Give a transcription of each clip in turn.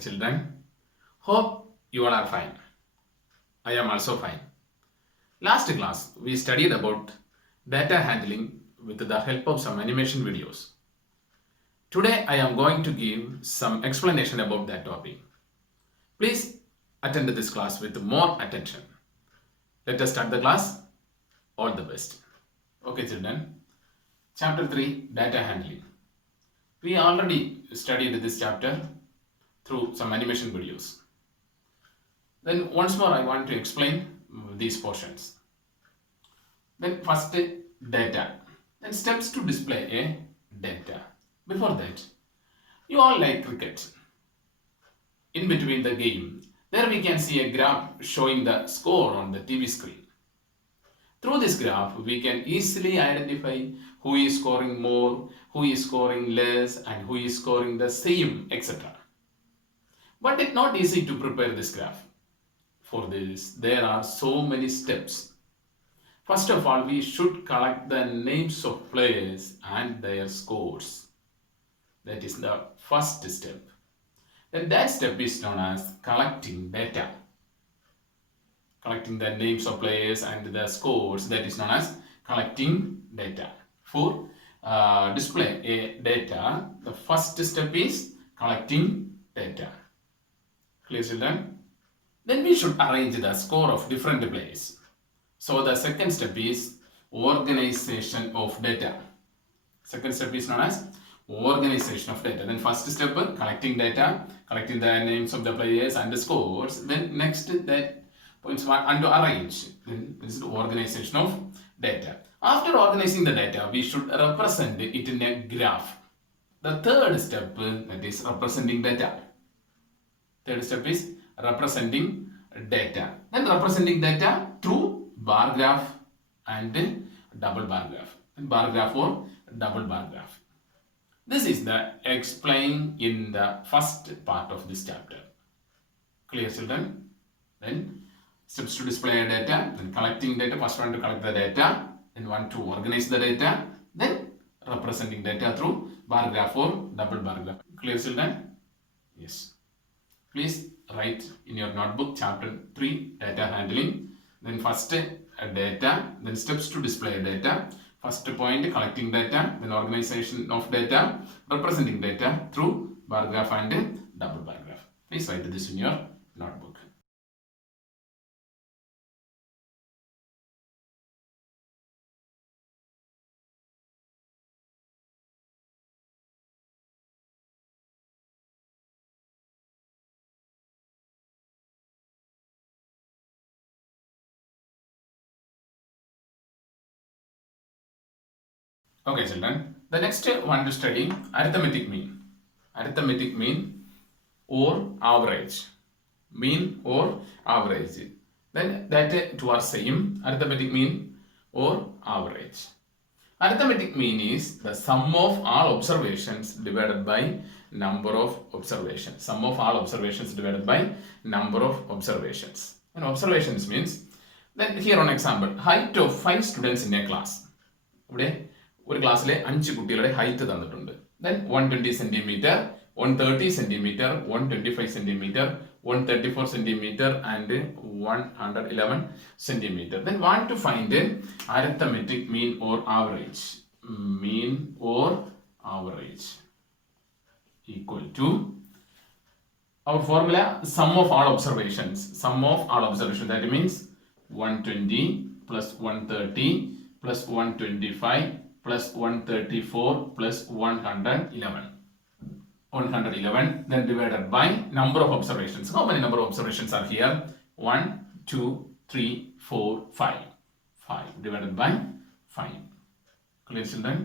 children. Hope you all are fine. I am also fine. Last class, we studied about data handling with the help of some animation videos. Today, I am going to give some explanation about that topic. Please attend this class with more attention. Let us start the class. All the best. Okay, children. Chapter 3, Data Handling. We already studied this chapter through some animation videos. Then once more I want to explain these portions. Then first data. Then steps to display a data. Before that, you all like cricket. In between the game, there we can see a graph showing the score on the TV screen. Through this graph, we can easily identify who is scoring more, who is scoring less, and who is scoring the same, etc. But it's not easy to prepare this graph. For this, there are so many steps. First of all, we should collect the names of players and their scores. That is the first step. Then that step is known as collecting data. Collecting the names of players and the scores, that is known as collecting data. For display a data, the first step is collecting data. Clear, children? Then we should arrange the score of different players. So the second step is organization of data. Second step is known as organization of data. Then first step, collecting data, collecting the names of the players and the scores. Then next, that points one and to arrange. Then this is the organization of data. After organizing the data, we should represent it in a graph. The third step, that is representing data. Third step is representing data. Then representing data through bar graph and double bar graph. Bar graph or double bar graph. This is the explained in the first part of this chapter. Clear, children? Then steps to display data, then collecting data. First one to collect the data, then one to organize the data, then representing data through bar graph or double bar graph. Clear, children? Yes. Please write in your notebook chapter 3 data handling. Then first data, then steps to display data. First point collecting data, then organization of data, representing data through bar graph and double bar graph. Please write this in your notebook. Okay, children. The next one to study arithmetic mean. Arithmetic mean or average. Mean or average. Then that two are same. Arithmetic mean or average. Arithmetic mean is the sum of all observations divided by number of observations. Sum of all observations divided by number of observations. And observations means, then here on example, height of 5 students in a class. ഇവിടെ ഒരു ക്ലാസ്സിലെ 5 കുട്ടികളുടെ height തന്നിട്ടുണ്ട്. Then 120 centimeter, 130 centimeter, 125 centimeter, 134 centimeter and 111 centimeter. Then want to find arithmetic mean or average. Mean or average equal to our formula sum of all observations. Sum of all observations, that means 120 plus 130 plus 125 plus 134 plus 111. 111 then divided by number of observations. How many number of observations are here? 1, 2, 3, 4, 5. 5 divided by 5. Clear, children?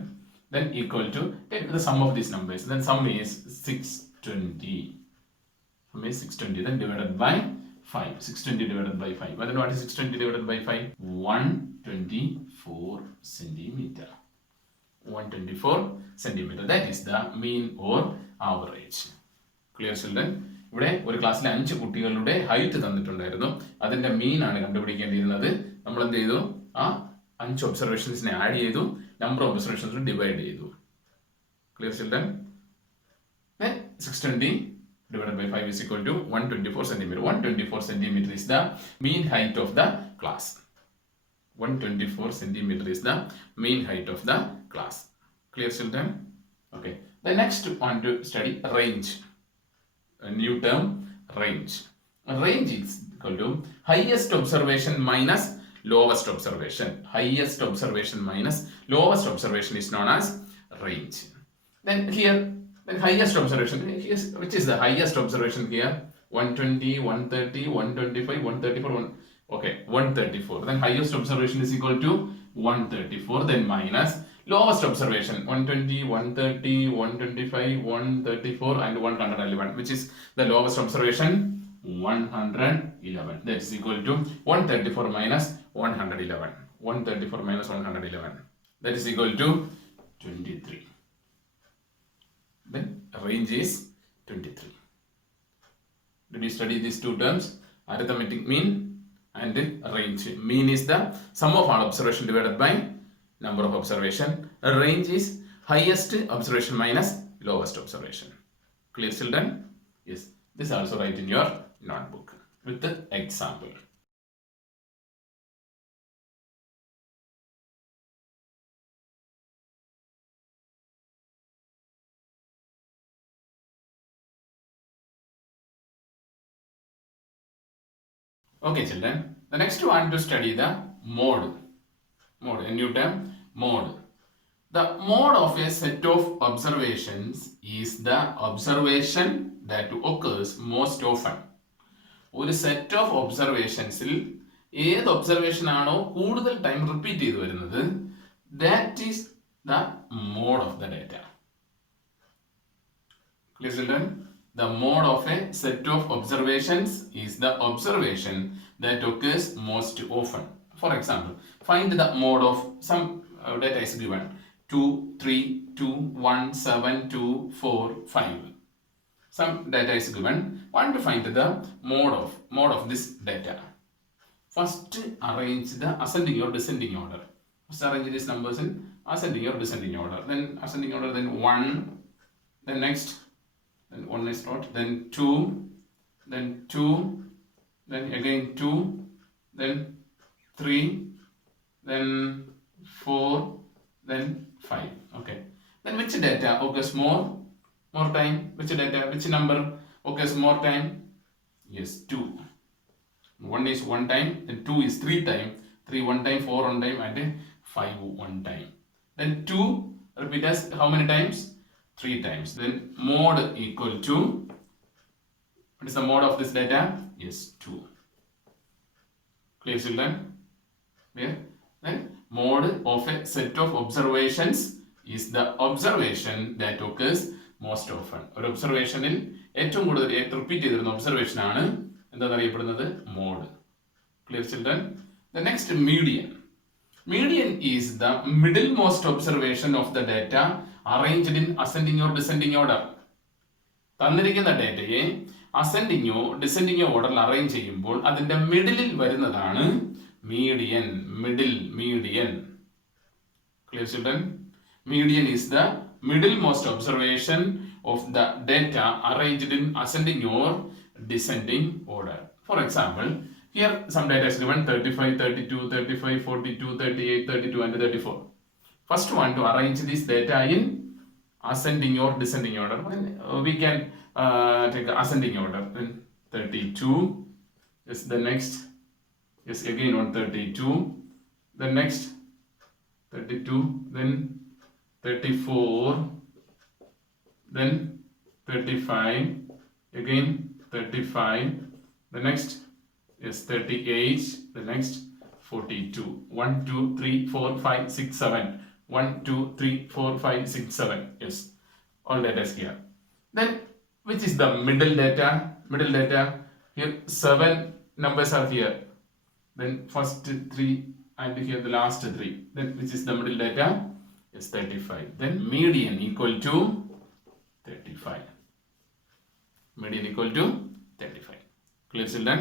Then equal to, take the sum of these numbers. Then sum is 620. Sum is 620. Then divided by 5. 620 divided by 5. And then what is 620 divided by 5? 124 centimeter. 124 centimeter. That is the mean or average. Clear, children? ഇവിടെ ഒരു ക്ലാസ്സിലെ 5 കുട്ടികളുടെ height തന്നിട്ടുണ്ടായിരുന്നു. അതിന്റെ മീൻ ആണ് കണ്ടുപിടിക്കേണ്ടിയിരുന്നത്. നമ്മൾ എന്ത് ചെയ്തു? ആ 5 ഒബ്സർവേഷൻസിനെ ആഡ് ചെയ്തു, നമ്പർ ഓഫ് ഒബ്സർവേഷൻസ് ഡിവൈഡ് ചെയ്തു. Clear, children? Then 620 divided by 5 is equal to 124 centimeter. 124 centimeter is the mean height of the class. 124 centimeter is the mean height of the class. Clear, children? Okay. The next one to study range. A new term, range. Range is equal to highest observation minus lowest observation. Highest observation minus lowest observation is known as range. Then here, the highest observation, which is the highest observation here? 120, 130, 125, 134, 1, okay, 134. Then highest observation is equal to 134, then minus lowest observation 120, 130, 125, 134 and 111, which is the lowest observation 111. That is equal to 134 minus 111. 134 minus 111. That is equal to 23. Then range is 23. Did you study these two terms? Arithmetic mean and range. Mean is the sum of all observation divided by number of observation. Range is highest observation minus lowest observation. Clear, children? Yes. This also write in your notebook with the example. Okay, children. The next one to study the mode. Mode, a new term, mode. The mode of a set of observations is the observation that occurs most often. ഒരു set of ഒബ്സർവേഷൻസിൽ ഏത് observation ആണോ കൂടുതൽ time repeat ചെയ്ത് വരുന്നത്, that is the mode of the data. Clear, children? The mode of a set of observations is the observation that occurs most often. For example, find the mode of some data is given 2, 3, 2, 1, 7, 2, 4, 5. Some data is given. Want to find the mode of this data. First, arrange the ascending or descending order. First, arrange these numbers in ascending or descending order. Then ascending order. Then 1. Then next. Then 1 is not. Then 2. Then 2. Then again 2. Then 3. Then 4. Then 5. Okay. Then which data occurs more time? Which data, which number occurs more time? Yes, 2. 1 is 1 time, then 2 is 3 time, 3 1 time, 4 1 time and 5 1 time. Then 2 repeat as how many times? 3 times. Then mode equal to, what is the mode of this data? Yes, 2. Clear, children? Clear? Then mode of a set of observations is the observation that occurs most often. ഒരു ഒബ്സർവേഷനിൽ ഏറ്റവും കൂടുതൽ repeat ചെയ്തിരുന്ന observation ആണ് എന്താണെന്ന് അറിയപ്പെടുന്നത് mode. Clear, children? The next median. Median is the middle most observation of the data arranged in ascending or descending order. തന്നിരിക്കുന്ന ഡേറ്റയെ അസെൻഡിങ്ങോ ഡിസെൻഡിങ്ങോ ഓർഡറിൽ അറേഞ്ച് ചെയ്യുമ്പോൾ അതിന്റെ മിഡിലിൽ വരുന്നതാണ് median. Median. Clear, children? Median is the middle most observation of the data arranged in ascending or descending order. For example, here some data is given 35, 32, 35, 42, 38, 32 and 34. First one to arrange this data in ascending or descending order. We can take ascending order. Then 32 is the next. Yes, again on 32. The next 32. Then 34. Then 35. Again 35. The next is 38. The next 42. 1, 2, 3, 4, 5, 6, 7. 1, 2, 3, 4, 5, 6, 7. Yes, all data is here. Then which is the middle data? Middle data here 7 numbers are here. Then first 3 and here the last 3. Then which is the middle data? Is 35. Then median equal to 35. Median equal to 35. Clear, children?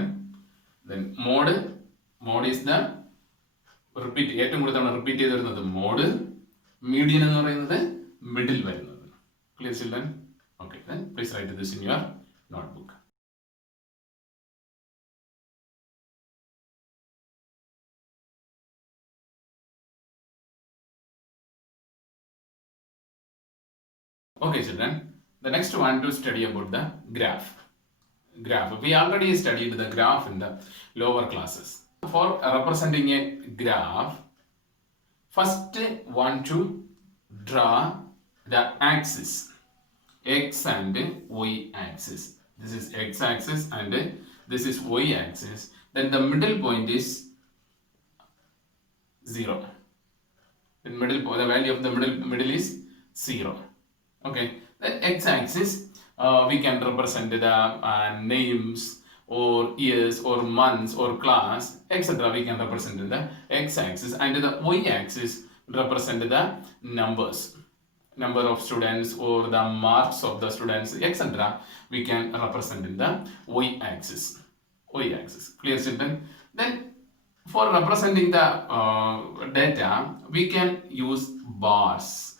Then mode is the repeat, ഏറ്റവും കൂടുതൽ തവണ repeat ചെയ്ത് വരുന്നത് mode. Median എന്ന് പറയുന്നത് middle വരുന്നത്. Clear, children? Okay, then please write this in your notebook. Okay, children, the next one to study about the graph. We already studied the graph in the lower classes. For representing a graph, first want to draw the axis, x and y axis. This is x axis and this is y axis. Then the middle point is 0. The value of the middle is 0. Okay, the x-axis we can represent the names or years or months or class, etc. We can represent the x-axis, and the y-axis represent the numbers, number of students or the marks of the students, etc. We can represent in the y-axis. Clear, children? Then for representing the data, we can use bars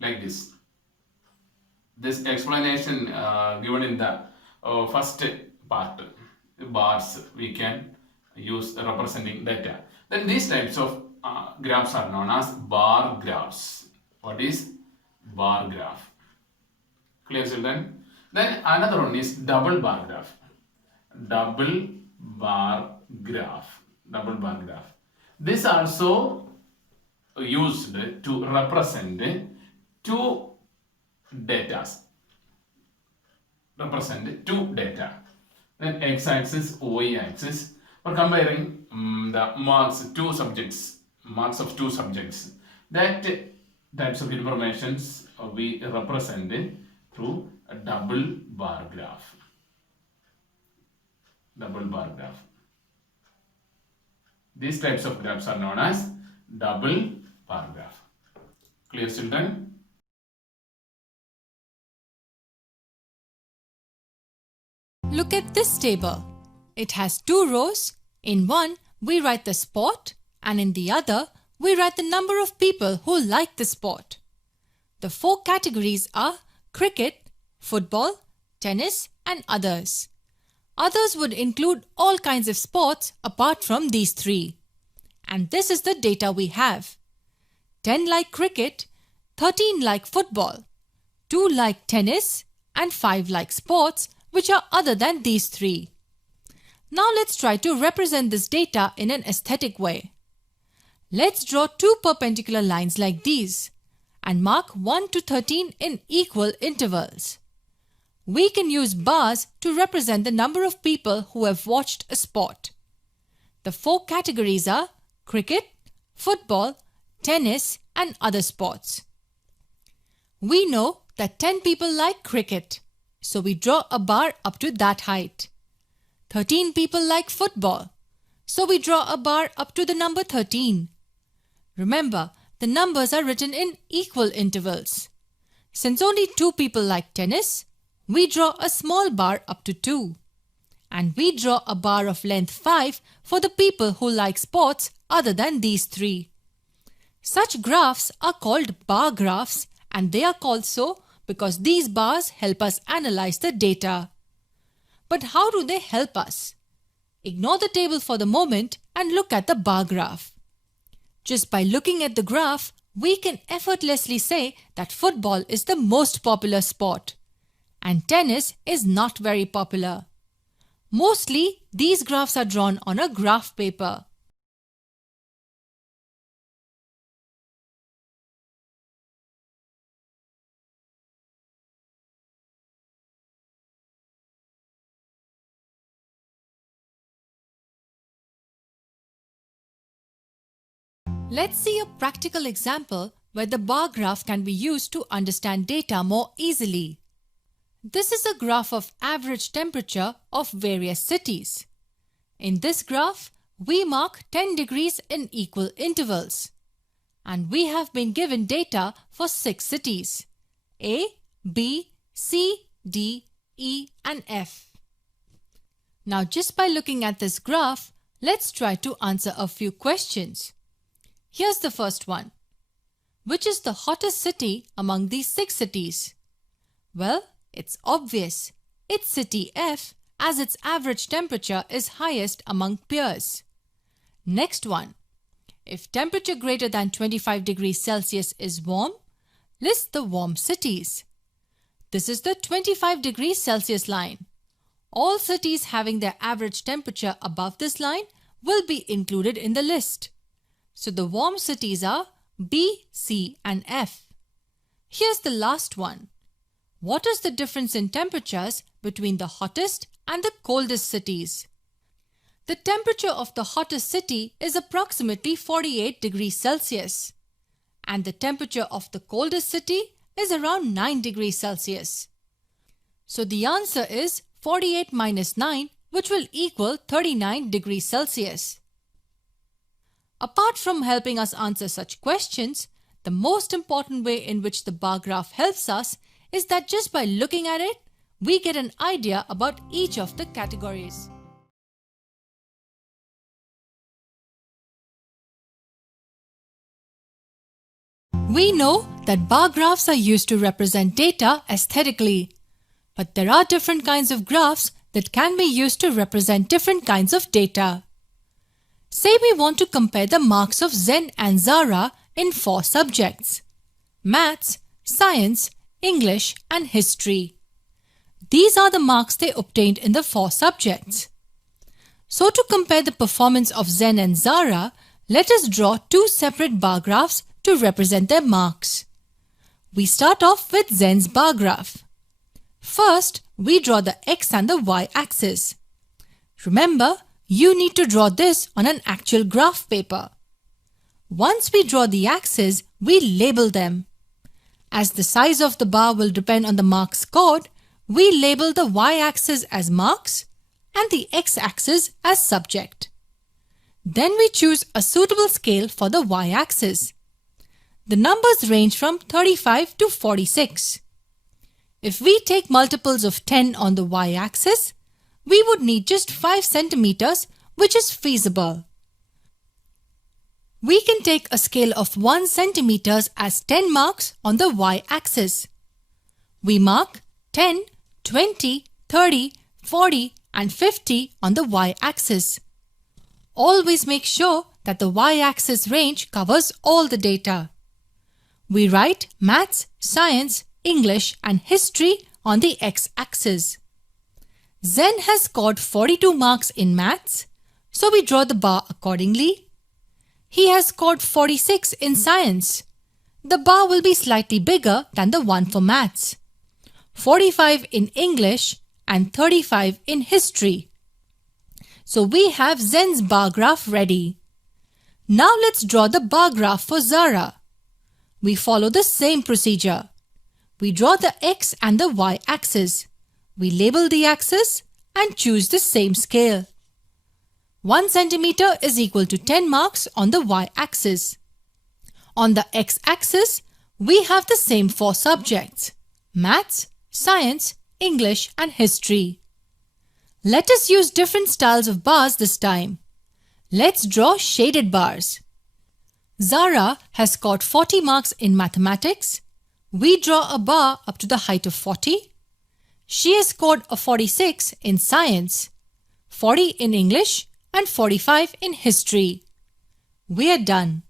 like this. This explanation given in the first part, bars we can use representing data. Then these types of graphs are known as bar graphs. What is bar graph? Clear, children? Then another one is double bar graph. Double bar graph. This also used to represent two data. Then x-axis, y-axis. For comparing the marks of two subjects. That types of informations we represent through a double bar graph. These types of graphs are known as double bar graph. Clear, children? Look at this table. It has two rows. In one, we write the sport, and in the other, we write the number of people who like the sport. The four categories are cricket, football, tennis, and others. Others would include all kinds of sports apart from these three. And this is the data we have. 10 like cricket, 13 like football, 2 like tennis, and 5 like sports which are other than these three. Now let's try to represent this data in an aesthetic way. Let's draw two perpendicular lines like these and mark 1 to 13 in equal intervals. We can use bars to represent the number of people who have watched a sport. The four categories are cricket, football, tennis, and other sports. We know that 10 people like cricket, so we draw a bar up to that height. 13 people like football, so we draw a bar up to the number 13. Remember, the numbers are written in equal intervals. Since only 2 people like tennis, we draw a small bar up to 2. And we draw a bar of length 5 for the people who like sports other than these three. Such graphs are called bar graphs, and they are called so because these bars help us analyze the data. But how do they help us? Ignore the table for the moment and look at the bar graph. Just by looking at the graph, we can effortlessly say that football is the most popular sport, and tennis is not very popular. Mostly, these graphs are drawn on a graph paper. Let's see a practical example where the bar graph can be used to understand data more easily. This is a graph of average temperature of various cities. In this graph, we mark 10 degrees in equal intervals. And we have been given data for 6 cities: A, B, C, D, E, and F. Now just by looking at this graph, let's try to answer a few questions. Here's the first one. Which is the hottest city among these 6 cities? Well, it's obvious. It's city F, as its average temperature is highest among peers. Next one. If temperature greater than 25 degrees Celsius is warm, list the warm cities. This is the 25 degrees Celsius line. All cities having their average temperature above this line will be included in the list. So the warm cities are B, C and F. Here's the last one. What is the difference in temperatures between the hottest and the coldest cities? The temperature of the hottest city is approximately 48 degrees Celsius, and the temperature of the coldest city is around 9 degrees Celsius. So the answer is 48 minus 9, which will equal 39 degrees Celsius. Apart from helping us answer such questions, the most important way in which the bar graph helps us is that just by looking at it, we get an idea about each of the categories. We know that bar graphs are used to represent data aesthetically, but there are different kinds of graphs that can be used to represent different kinds of data. Say we want to compare the marks of Zen and Zara in 4 subjects: Maths, Science, English and History. These are the marks they obtained in the 4 subjects. So to compare the performance of Zen and Zara, let us draw 2 separate bar graphs to represent their marks. We start off with Zen's bar graph. First, we draw the X and the Y axis. Remember, you need to draw this on an actual graph paper. Once we draw the axes, we label them. As the size of the bar will depend on the marks scored, we label the y-axis as marks and the x-axis as subject. Then we choose a suitable scale for the y-axis. The numbers range from 35 to 46. If we take multiples of 10 on the y-axis, we would need just 5 centimeters, which is feasible. We can take a scale of 1 centimeters as 10 marks on the y-axis. We mark 10, 20, 30, 40 and 50 on the y-axis. Always make sure that the y-axis range covers all the data. We write Maths, Science, English and History on the x-axis. Zen has scored 42 marks in Maths, so we draw the bar accordingly. He has scored 46 in Science. The bar will be slightly bigger than the one for Maths. 45 in English and 35 in History. So we have Zen's bar graph ready. Now let's draw the bar graph for Zara. We follow the same procedure. We draw the X and the Y axis. We label the axis and choose the same scale. 1 centimeter is equal to 10 marks on the y-axis. On the x-axis, we have the same 4 subjects: Maths, Science, English and History. Let us use different styles of bars this time. Let's draw shaded bars. Zara has scored 40 marks in Mathematics. We draw a bar up to the height of 40. She has scored a 46 in Science, 40 in English and 45 in History. We are done.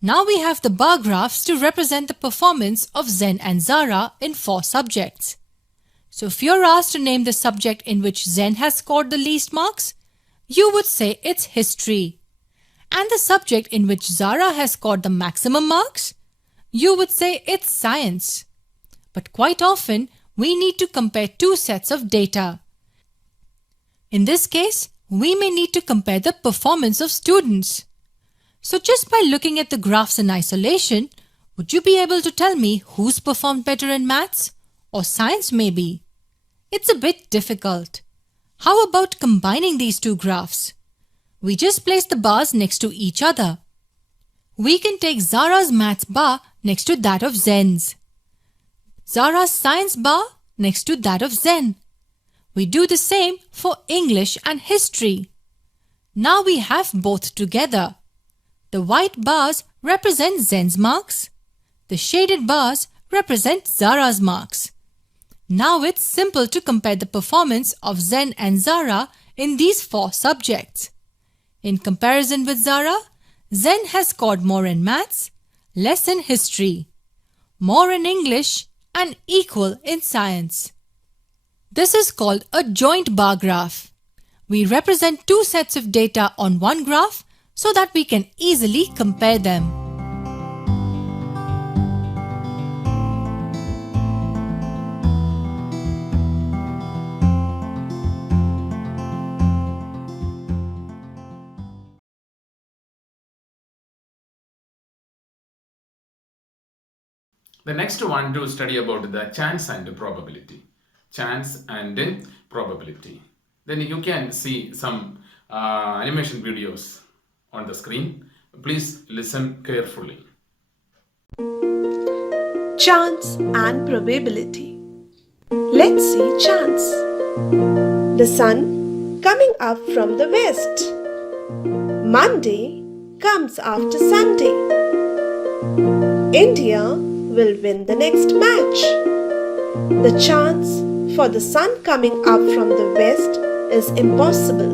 Now we have the bar graphs to represent the performance of Zen and Zara in 4 subjects. So if you're asked to name the subject in which Zen has scored the least marks, you would say it's History. And the subject in which Zara has scored the maximum marks, you would say it's Science. But quite often, we need to compare 2 sets of data. In this case, we may need to compare the performance of students. So just by looking at the graphs in isolation, would you be able to tell me who's performed better in Maths or Science maybe? It's a bit difficult. How about combining these 2 graphs? We just place the bars next to each other. We can take Zara's Maths bar next to that of Zen's. Zara's Science bar next to that of Zen. We do the same for English and History. Now we have both together. The white bars represent Zen's marks. The shaded bars represent Zara's marks. Now it's simple to compare the performance of Zen and Zara in these 4 subjects. In comparison with Zara, Zen has scored more in maths, less in history, more in English, and equal in science. This is called a joint bar graph. We represent 2 sets of data on one graph so that we can easily compare them. The next one to study about the chance and probability. Chance and probability. Then you can see some animation videos on the screen. Please listen carefully. Chance and probability. Let's see chance. The sun coming up from the west. Monday comes after Sunday. India will win the next match. The chance for the sun coming up from the west is impossible.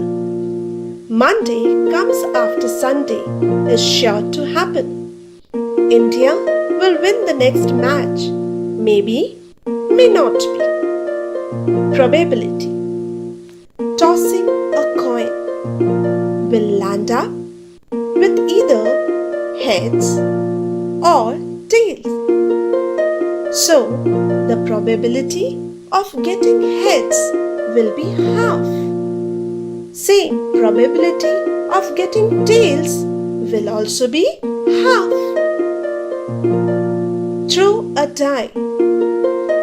Monday comes after Sunday is sure to happen. India will win the next match. Maybe, may not be. Probability. Tossing a coin will land up with either heads or tails. So, the probability of getting heads will be half. Same probability of getting tails will also be half. Throw a die.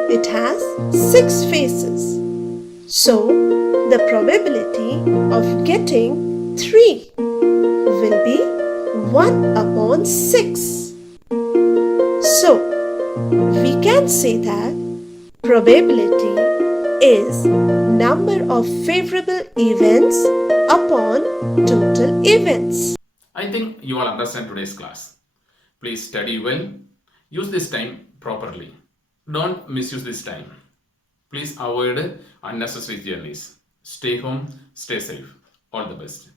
It has 6 faces. So, the probability of getting 3 will be 1 upon 6. So, we can say that probability is number of favorable events upon total events. I think you all understand today's class. Please study well. Use this time properly. Don't misuse this time. Please avoid unnecessary journeys. Stay home, stay safe. All the best.